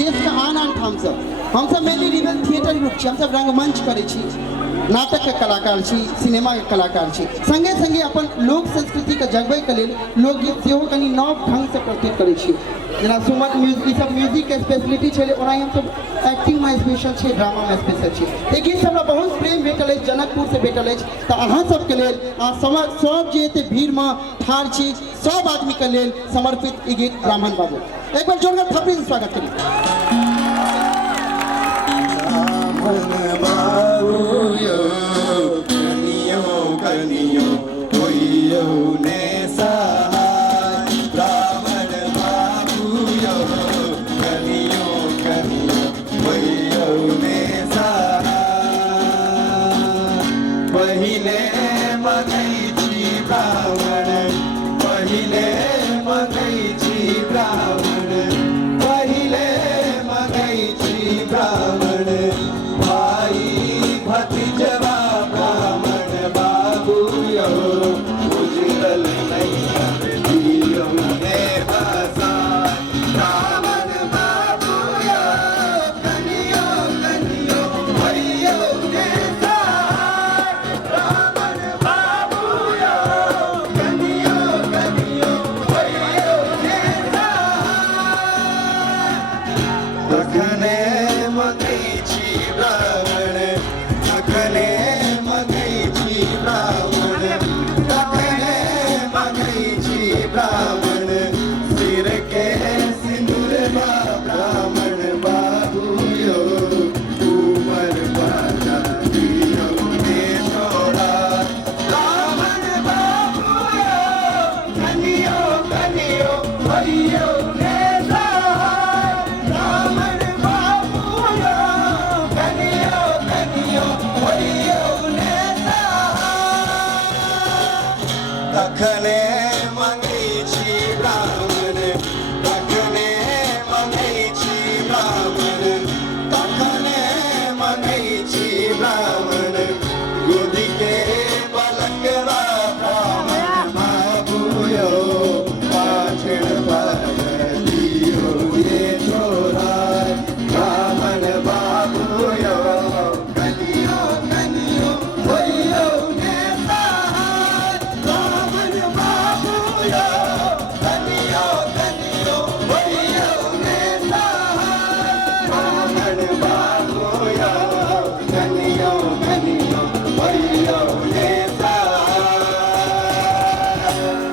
देश का आन आन ठाम से हम सब मेनली रियल थिएटर ग्रुप छी, हम सब रंगमंच करै छी, नाटक के कलाकार छी, सिनेमा के कलाकार छी, संगे संगे अपन लोक संस्कृति के जगबै के लेल लोकगीत सेहो कनी नव ढंग से प्रस्तुत करै छी। जेना सुमन म्यूजिक ई सब म्यूजिक के स्पेशलिटी छलै, ओनाही हम सब एक्टिंग में स्पेशल छी, ड्रामा में स्पेशल छी। ई गीत हमरा बहुत प्रेम भेटल अछि, जनकपुर से भेटल अछि, तऽ अहाँ सबके लेल सब जे एते भीड़ में ठाढ़ छी सब आदमी के लेल समर्पित ई गीत ब्राह्मण बाबू। एक बार जोरदार थप्पड़ी से स्वागत करिए। पहिले